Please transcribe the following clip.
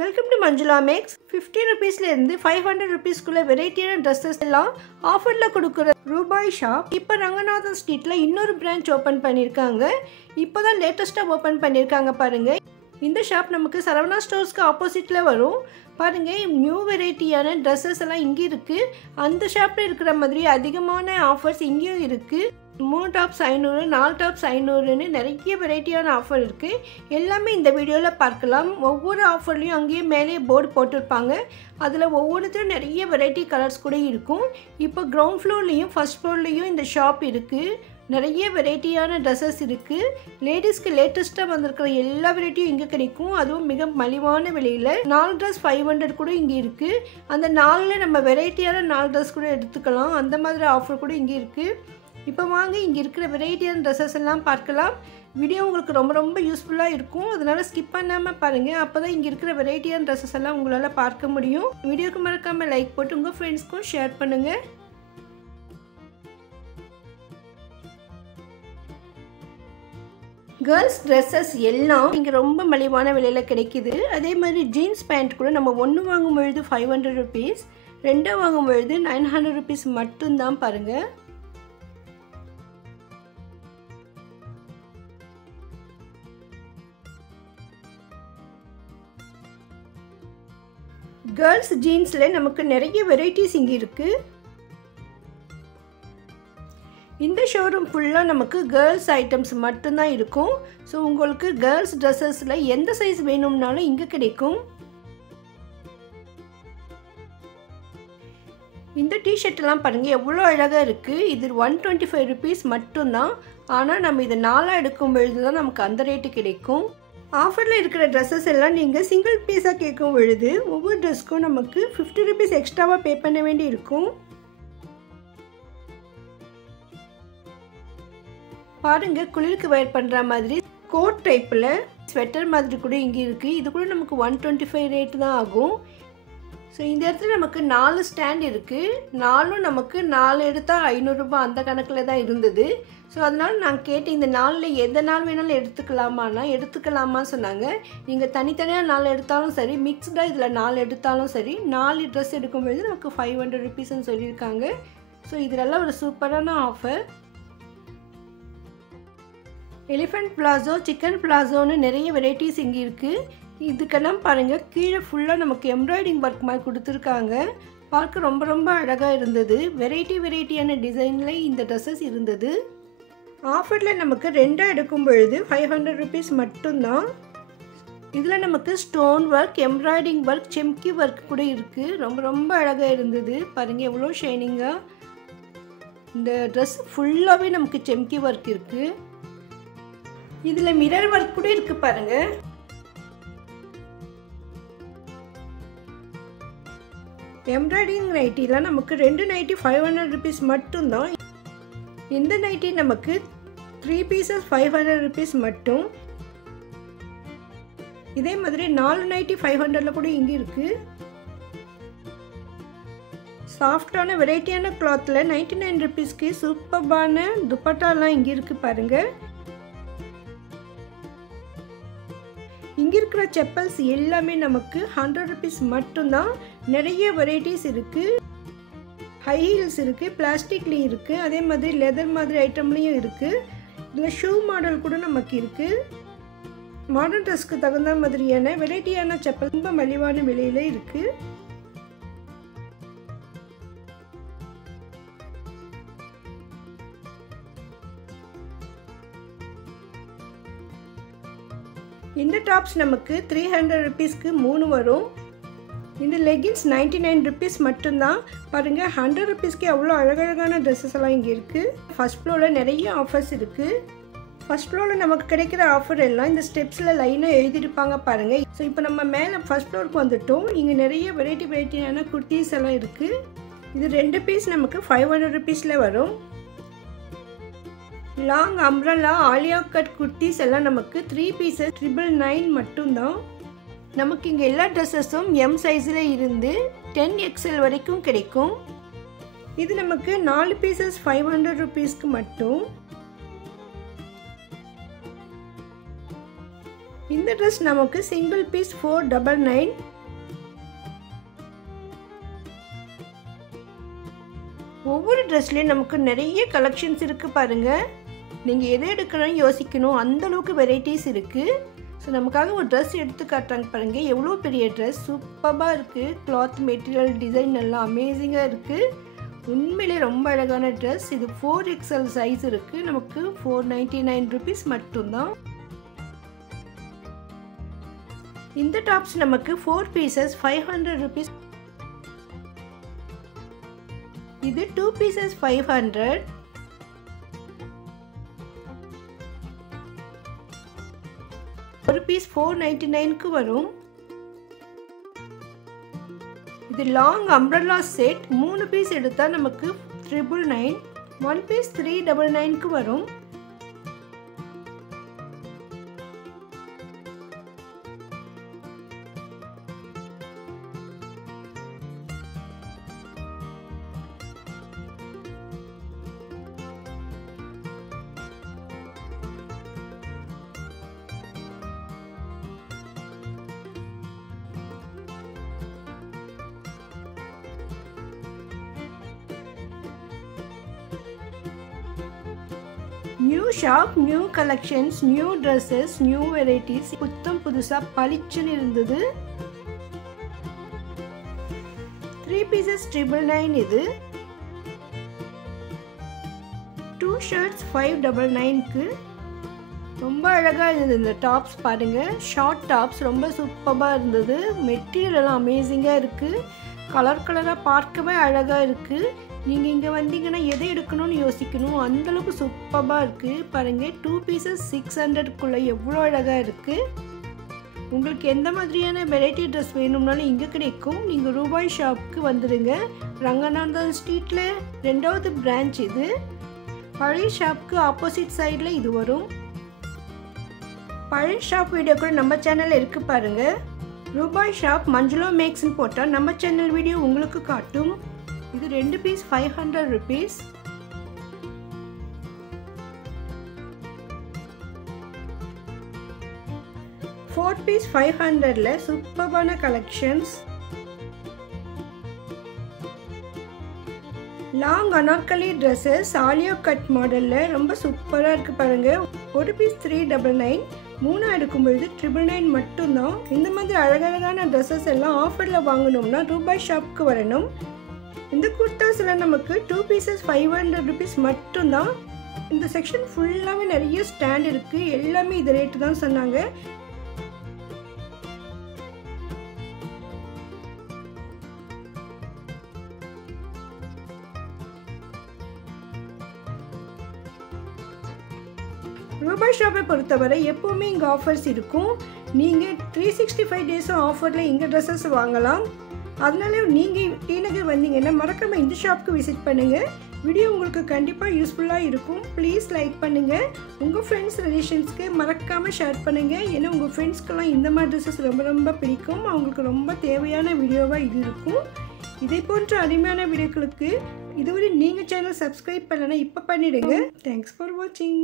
Welcome to Manjula Max. 50 rupeesலேருந்து 500 rupeesக்குள்ள வெரைட்டியான ட்ரெஸ்ஸஸ் எல்லாம் ஆஃபரில் கொடுக்குற ரூபாய் ஷாப் இப்போ ரங்கநாதன் ஸ்ட்ரீட்டில் இன்னொரு பிரான்ச் ஓப்பன் பண்ணியிருக்காங்க. இப்போ தான் லேட்டஸ்ட்டாக ஓப்பன் பண்ணியிருக்காங்க பாருங்கள். இந்த ஷாப் நமக்கு சரவணா ஸ்டோர்ஸ்க்கு ஆப்போசிட்டில் வரும். பாருங்கள், நியூ வெரைட்டியான ட்ரெஸ்ஸஸ் எல்லாம் இங்கே இருக்குது. அந்த ஷாப்பில் இருக்கிற மாதிரி அதிகமான ஆஃபர்ஸ் இங்கேயும் இருக்குது. 3 டாப்ஸ் 500, 4 டாப்ஸ் 500ன்னு நிறைய வெரைட்டியான ஆஃபர் இருக்குது. எல்லாமே இந்த வீடியோவில் பார்க்கலாம். ஒவ்வொரு ஆஃபர்லேயும் அங்கேயே மேலே போர்டு போட்டிருப்பாங்க. அதில் ஒவ்வொருத்தரும் நிறைய வெரைட்டி கலர்ஸ் கூட இருக்கும். இப்போ கிரவுண்ட் ஃப்ளோர்லேயும் ஃபஸ்ட் ஃப்ளோர்லேயும் இந்த ஷாப் இருக்குது. நிறைய வெரைட்டியான ட்ரெஸ்ஸஸ் இருக்குது. லேடிஸ்க்கு லேட்டஸ்ட்டாக வந்திருக்கிற எல்லா வெரைட்டியும் இங்கே கிடைக்கும். அதுவும் மிக மலிவான விலையில். 4 ட்ரெஸ் 500 கூட இங்கே இருக்குது. அந்த 4ல் நம்ம வெரைட்டியான 4 ட்ரெஸ் கூட எடுத்துக்கலாம். அந்த மாதிரி ஆஃபர் கூட இங்கே இருக்குது. இப்போ வாங்க இங்கே இருக்கிற வெரைட்டியான ட்ரெஸ்ஸஸ் எல்லாம் பார்க்கலாம். வீடியோ உங்களுக்கு ரொம்ப யூஸ்ஃபுல்லாக இருக்கும். அதனால் ஸ்கிப் பண்ணாமல் பாருங்கள். அப்போ தான் இங்கே இருக்கிற வெரைட்டியான ட்ரெஸ்ஸஸ் எல்லாம் உங்களால் பார்க்க முடியும். வீடியோக்கு மறக்காமல் லைக் போட்டு உங்கள் ஃப்ரெண்ட்ஸ்க்கும் ஷேர் பண்ணுங்கள். கேர்ள்ஸ் ட்ரெஸ்ஸஸ் எல்லாம் இங்கே ரொம்ப மலிவான விலையில் கிடைக்கிது. அதே மாதிரி ஜீன்ஸ் பேண்ட் கூட நம்ம 1 வாங்கும் பொழுது 500 rupees, 2 வாங்கும் பொழுது 900 rupees மட்டும்தான் பாருங்கள். கேர்ள்ஸ் ஜீன்ஸில் நமக்கு நிறைய வெரைட்டிஸ் இங்கே இருக்குது. இந்த ஷோரூம் ஃபுல்லாக நமக்கு கேர்ள்ஸ் ஐட்டம்ஸ் மட்டும்தான் இருக்கும். ஸோ உங்களுக்கு கேர்ள்ஸ் ட்ரெஸ்ஸஸில் எந்த சைஸ் வேணும்னாலும் இங்கே கிடைக்கும். இந்த டிஷர்ட்லாம் பாருங்கள் எவ்வளோ அழகாக இருக்குது. இது 125 rupees மட்டும்தான். ஆனால் நம்ம இதை 4 எடுக்கும் பொழுது தான் நமக்கு அந்த ரேட்டு கிடைக்கும். ஆஃபரில் இருக்கிற ட்ரெஸ்ஸஸ் எல்லாம் நீங்கள் சிங்கிள் பீஸாக கேட்கும் பொழுது ஒவ்வொரு ட்ரெஸ்க்கும் நமக்கு 50 rupees எக்ஸ்ட்ராவாக பே பண்ண வேண்டி இருக்கும். பாருங்க, குளிருக்கு வேர் பண்ணுற மாதிரி கோட் டைப்பில் ஸ்வெட்டர் மாதிரி கூட இங்கே இருக்குது. இது கூட நமக்கு 125 ரேட்டு தான் ஆகும். ஸோ இந்த இடத்துல நமக்கு 4 ஸ்டாண்ட் இருக்குது. 4ம் நமக்கு 4 எடுத்தால் 500 ரூபாய் அந்த கணக்கில் தான் இருந்தது. ஸோ அதனால் நான் கேட்டேன், இந்த 4ல் எந்த நாள் வேணாலும் எடுத்துக்கலாமா சொன்னாங்க. நீங்கள் தனித்தனியாக 4 எடுத்தாலும் சரி, மிக்ஸ்டாக இதில் 4 எடுத்தாலும் சரி, 4 ட்ரெஸ் எடுக்கும்பொழுது நமக்கு 500 rupeesன்னு சொல்லியிருக்காங்க. ஸோ இதெல்லாம் ஒரு சூப்பரான ஆஃபர். எலிஃபண்ட் பிளாசோ, சிக்கன் பிளாசோன்னு நிறைய வெரைட்டிஸ் இங்கே இருக்குது. இதுக்கெல்லாம் பாருங்கள், கீழே ஃபுல்லாக நமக்கு எம்ப்ராய்டிங் ஒர்க் மாதிரி கொடுத்துருக்காங்க. பார்க்க ரொம்ப அழகாக இருந்தது. வெரைட்டியான டிசைனில் இந்த ட்ரெஸ்ஸஸ் இருந்தது. ஆஃபரில் நமக்கு 2 எடுக்கும் பொழுது 500 rupees மட்டும்தான். இதில் நமக்கு ஸ்டோன் ஒர்க், எம்ப்ராய்டிங் ஒர்க், செம்கி ஒர்க் கூட இருக்குது. ரொம்ப அழகாக இருந்தது. பாருங்கள் எவ்வளோ ஷைனிங்காக. இந்த ட்ரெஸ் ஃபுல்லாகவே நமக்கு செம்கி ஒர்க் இருக்குது. இதில் மிரர் ஒர்க் கூட இருக்குது பாருங்கள். எம்ப்ராய்டிங் நைட்டிலாம் நமக்கு 2 நைட்டி 500 rupees மட்டும்தான். இந்த நைட்டி நமக்கு 3 pieces 500 rupees மட்டும். இதே மாதிரி 4 நைட்டி 500ல் கூட இங்கே இருக்குது. சாஃப்டான வெரைட்டியான கிளாத்தில் 99 rupeesக்கு சூப்பர்பான துப்பட்டாலாம் இங்கே இருக்குது பாருங்கள். இங்கே இருக்கிற செப்பல்ஸ் எல்லாமே நமக்கு 100 rupees மட்டும்தான். நிறைய வெரைட்டிஸ் இருக்குது. ஹை ஹீல்ஸ் இருக்குது, பிளாஸ்டிக்லேயும் இருக்குது, அதே மாதிரி லெதர் மாதிரி ஐட்டம்லேயும் இருக்குது. இதில் ஷூ மாடல் கூட நமக்கு இருக்குது. மாடர்ன் ட்ரெஸ்க்கு தகுந்த மாதிரியான வெரைட்டியான செப்பல் ரொம்ப மலிவான விலையில் இருக்குது. இந்த டாப்ஸ் நமக்கு 300 rupeesக்கு 3 வரும். இந்த லெகின்ஸ் 99 rupees மட்டும்தான். பாருங்கள், 100 rupeesக்கு அவ்வளோ அழகழகான ட்ரெஸ்ஸஸ் எல்லாம் இங்கே இருக்குது. ஃபஸ்ட் ஃப்ளோரில் நிறைய ஆஃபர்ஸ் இருக்குது. ஃபஸ்ட் ஃப்ளோரில் நமக்கு கிடைக்கிற ஆஃபர் எல்லாம் இந்த ஸ்டெப்ஸில் லைனாக எழுதியிருப்பாங்க பாருங்கள். ஸோ இப்போ நம்ம மேலே ஃபஸ்ட் ஃப்ளோருக்கு வந்துட்டோம். இங்கே நிறைய வெரைட்டியான குர்த்திஸ் எல்லாம் இருக்குது. இது 2 பீஸ் நமக்கு 500 rupeesல வரும். Long umbrella Alia cut kurtis எல்லாம் நமக்கு 3 pieces 999 மட்டும்தான். நமக்கு இங்கே எல்லா ட்ரெஸ்ஸஸும் M சைஸில் இருந்து 10XL வரைக்கும் கிடைக்கும். இது நமக்கு 4 pieces 500 rupeesக்கு மட்டும். இந்த ட்ரெஸ் நமக்கு சிங்கிள் பீஸ் 499. ஒவ்வொரு ட்ரெஸ்லேயும் நமக்கு நிறைய கலெக்ஷன்ஸ் இருக்குது பாருங்கள். நீங்கள் எதை எடுக்கணும்னு யோசிக்கணும், அந்தளவுக்கு வெரைட்டிஸ் இருக்குது. ஸோ நமக்காக ஒரு ட்ரெஸ் எடுத்து காட்டுறாங்க பாருங்கள். எவ்வளோ பெரிய ட்ரெஸ், சூப்பராக இருக்குது. கிளாத் மெட்டீரியல் டிசைன் எல்லாம் அமேசிங்காக இருக்குது. உண்மையிலே ரொம்ப அழகான ட்ரெஸ். இது 4XL சைஸ் இருக்குது. நமக்கு 499 rupees மட்டும்தான். இந்த டாப்ஸ் நமக்கு 4 pieces 500 rupees. இது 2 pieces 500. ஒரு பீஸ் 499க்கு வரும். இது லாங் அம்ப்ரெல்லா செட். 3 பீஸ் எடுத்தால் நமக்கு 999. 1 பீஸ் 399க்கு வரும். New shop, new collections, new dresses, new varieties. புத்தம் புதுசாக பளிச்சுன்னு இருந்தது. 3 pieces 999. இது 2 shirts 599க்கு. ரொம்ப அழகாக இருந்தது இந்த டாப்ஸ் பாருங்கள். ஷார்ட் டாப்ஸ் ரொம்ப சூப்பராக இருந்தது. மெட்டீரியல் எல்லாம் அமேசிங்காக இருக்குது. கலர் கலராக பார்க்கவே அழகாக இருக்குது. நீங்கள் இங்கே வந்தீங்கன்னா எதை எடுக்கணும்னு யோசிக்கணும், அந்தளவுக்கு சூப்பராக இருக்குது பாருங்கள். 2 pieces 600க்குள்ளே எவ்வளோ அழகாக இருக்குது. உங்களுக்கு எந்த மாதிரியான வெரைட்டி ட்ரெஸ் வேணும்னாலும் இங்கே கிடைக்கும். நீங்கள் ரூபாய் ஷாப்புக்கு வந்துடுங்க. ரங்கநாதன் ஸ்ட்ரீட்டில் 2வது பிரான்ச் இது. பழைய ஷாப்புக்கு ஆப்போசிட் சைடில் இது வரும். பழைய ஷாப் வீடியோ கூட நம்ம சேனலில் இருக்குது பாருங்கள். ரூபாய் ஷாப் மஞ்சுளா மேக்ஸ்ன்னு போட்டால் நம்ம சேனல் வீடியோ உங்களுக்கு காட்டும். இது 2 பீஸ் 500 rupees. ஃபோர்த் பீஸ் 500ல சூப்பரான கலெக்ஷன்ஸ். லாங் அனார்கலி ட்ரெஸ்ஸஸ் ஆலியோ கட் மாடலில் ரொம்ப சூப்பராக இருக்குது பாருங்கள். ஒரு பீஸ் 399. 3 எடுக்கும்பொழுது 999 மட்டும்தான். இந்த மாதிரி அழகழகான ட்ரெஸ்ஸஸ் எல்லாம் ஆஃபரில் வாங்கணும்னா ரூபாய் ஷாப்புக்கு வரணும். இந்த குர்தாஸில் நமக்கு 2 pieces 500 rupees மட்டும்தான். இந்த செக்ஷன் ஃபுல்லாகவே நிறைய ஸ்டாண்ட் இருக்குது. எல்லாமே இது ரேட்டு தான் சொன்னாங்க. ரூபாய் ஷாப்பை பொறுத்தவரை எப்போவுமே இங்கே ஆஃபர்ஸ் இருக்கும். நீங்கள் 365 டேஸும் ஆஃபரில் இங்கே ட்ரெஸ்ஸஸ் வாங்கலாம். அதனால நீங்கள் டி நகர் வந்தீங்கன்னா மறக்காமல் இந்த ஷாப்புக்கு விசிட் பண்ணுங்கள். வீடியோ உங்களுக்கு கண்டிப்பாக யூஸ்ஃபுல்லாக இருக்கும். ப்ளீஸ் லைக் பண்ணுங்கள். உங்கள் ஃப்ரெண்ட்ஸ் ரிலேஷன்ஸ்க்கு மறக்காமல் ஷேர் பண்ணுங்கள். ஏன்னா உங்கள் ஃப்ரெண்ட்ஸ்க்கெல்லாம் இந்த மாதிரி ட்ரெஸ்ஸஸ் ரொம்ப ரொம்ப பிடிக்கும். அவங்களுக்கு ரொம்ப தேவையான வீடியோவாக இது இருக்கும். இதை போன்ற அருமையான வீடியோக்களுக்கு இதுவரை நீங்கள் சேனல் சப்ஸ்கிரைப் பண்ணலைன்னா இப்போ பண்ணிவிடுங்க. தேங்க்ஸ் ஃபார் வாட்சிங்.